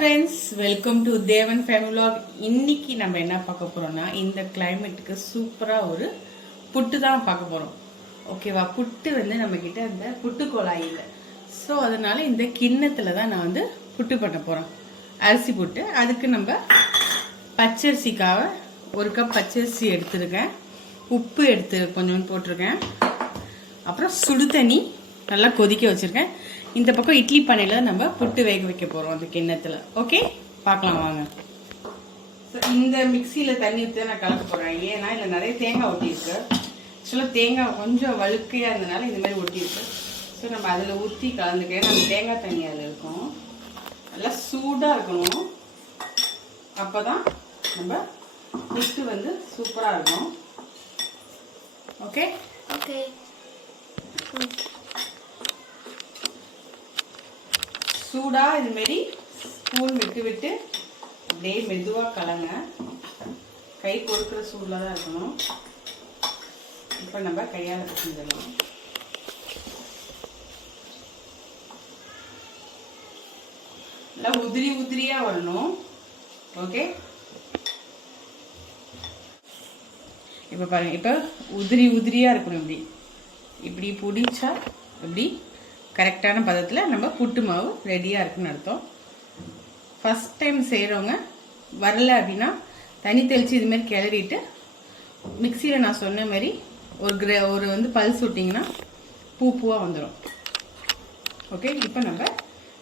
Friends, welcome to தேவன் family vlog. இன்னைக்கு நம்ம என்ன பார்க்க போறோம்னா, இந்த கிளைமேட்டுக்கு சூப்பராக ஒரு புட்டு தான் பார்க்க போகிறோம். ஓகேவா? புட்டு நம்ம கிட்ட இந்த புட்டு குழாய் இல்லை. ஸோ அதனால இந்த கிண்ணத்தில் தான் நான் புட்டு பண்ண போகிறேன். அரிசி புட்டு. அதுக்கு நம்ம பச்சரிசிக்காக 1 கப் பச்சரிசி எடுத்துருக்கேன். உப்பு எடுத்து கொஞ்சம் போட்டிருக்கேன். அப்புறம் சுடு தண்ணி நல்லா கொதிக்க வச்சுருக்கேன். இந்த பக்கம் இட்லி பானையில் நம்ம புட்டு வேக வைக்க போகிறோம் அந்த கிண்ணத்தில். ஓகே, பார்க்கலாம் வாங்க. இந்த மிக்சியில் தண்ணி ஊற்றி நான் கலக்க போகிறேன். ஏன்னா இதில் நிறைய தேங்காய் ஒட்டியிருக்கு. ஆக்சுவலாக தேங்காய் கொஞ்சம் வழுக்கையாக இருந்தனால இந்த மாதிரி ஒட்டியிருக்கு. ஸோ நம்ம அதில் ஊற்றி கலந்துக்க. நம்ம தேங்காய் தண்ணி அதில் இருக்கும். நல்லா சூடாக இருக்கணும். அப்போ தான் நம்ம புட்டு சூப்பராக இருக்கும். Okay okay. சூடாக இதுமாரி ஸ்பூன் விட்டு விட்டு அப்படியே மெதுவாக கலங்க. கை பொறுக்கிற சூடில் தான் இருக்கணும். இப்போ நம்ம கையால் செஞ்சிடலாம். நல்லா உதிரி உதிரியாக வரணும். ஓகே, இப்போ பாருங்கள். இப்போ உதிரி உதிரியாக இருக்கணும். இப்படி இப்படி பிடிச்சா இப்படி கரெக்டான பதத்தில் நம்ம புட்டு மாவு ரெடியாக இருக்குன்னு அர்த்தம். ஃபஸ்ட் டைம் செய்கிறவங்க வரல அப்படின்னா தண்ணி தெளித்து இதுமாரி கிளறிட்டு மிக்சியில் நான் சொன்ன மாதிரி ஒரு பல்ஸ் விட்டிங்கன்னா பூவாக வந்துடும். ஓகே, இப்போ நம்ம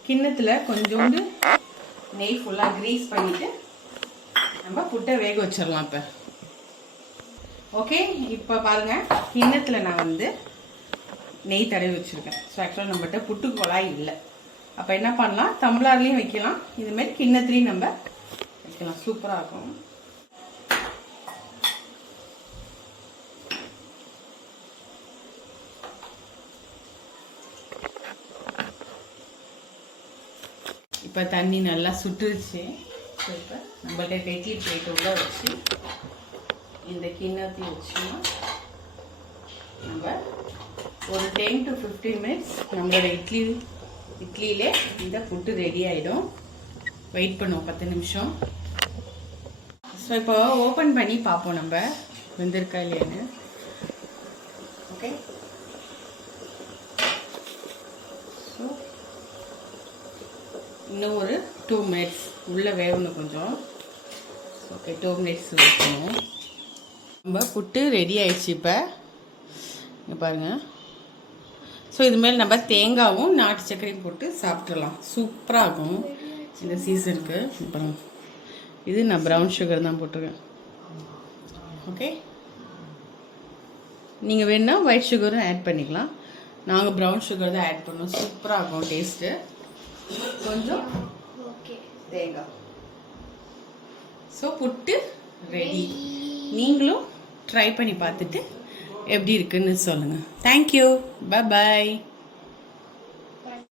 கிண்ணத்தில் கொஞ்சோண்டு நெய் ஃபுல்லாக க்ரீஸ் பண்ணிவிட்டு நம்ம புட்டை வேக வச்சிடலாம். இப்போ ஓகே, இப்போ பாருங்கள். கிண்ணத்தில் நான் நெய் தடவி வச்சுருக்கேன். ஸோ ஆக்சுவலாக நம்மகிட்ட புட்டு குழாய் இல்லை. அப்போ என்ன பண்ணலாம், டம்ளர்லேயும் வைக்கலாம், இதுமாரி கிண்ணத்துலேயும் நம்ம வைக்கலாம். சூப்பராக இருக்கும். இப்போ தண்ணி நல்லா சுட்டுருச்சு. ஸோ இப்போ நம்மள்ட்ட இட்லி பிளேட் உள்ள வச்சு இந்த கிண்ணத்தையும் வச்சோம்னா நம்ம ஒரு 10 to 15 மினிட்ஸ் நம்மளோட இட்லியிலே இந்த புட்டு ரெடி ஆகிடும். வெயிட் பண்ணுவோம் 10 நிமிஷம். ஸோ இப்போ ஓப்பன் பண்ணி பார்ப்போம் நம்ம வெந்திருக்கா இல்லையான்னு. ஓகே, ஸோ இன்னும் ஒரு 2 மினிட்ஸ் உள்ளே வேகணும் கொஞ்சம். ஓகே, 2 மினிட்ஸ் வைக்கணும். நம்ம புட்டு ரெடி ஆயிடுச்சு. இப்போ இங்கே பாருங்கள். ஸோ இதுமாரி நம்ம தேங்காயும் நாட்டு சர்க்கரையும் போட்டு சாப்பிட்றலாம். சூப்பராக இருக்கும் இந்த சீசனுக்கு. அப்புறம் இது நான் ப்ரௌன் சுகர் தான் போட்டிருக்கேன். ஓகே, நீங்கள் வேணுன்னா ஒயிட் சுகரும் ஆட் பண்ணிக்கலாம். நாங்கள் ப்ரௌன் சுகர் தான் ஆட் பண்ணோம். சூப்பராக இருக்கும் டேஸ்ட்டு. கொஞ்சம் தேங்காய். ஸோ புட்டு ரெடி. நீங்களும் ட்ரை பண்ணி பார்த்துட்டு எப்படி இருக்குன்னு சொல்லுங்கள். தேங்க்யூ. பாய்.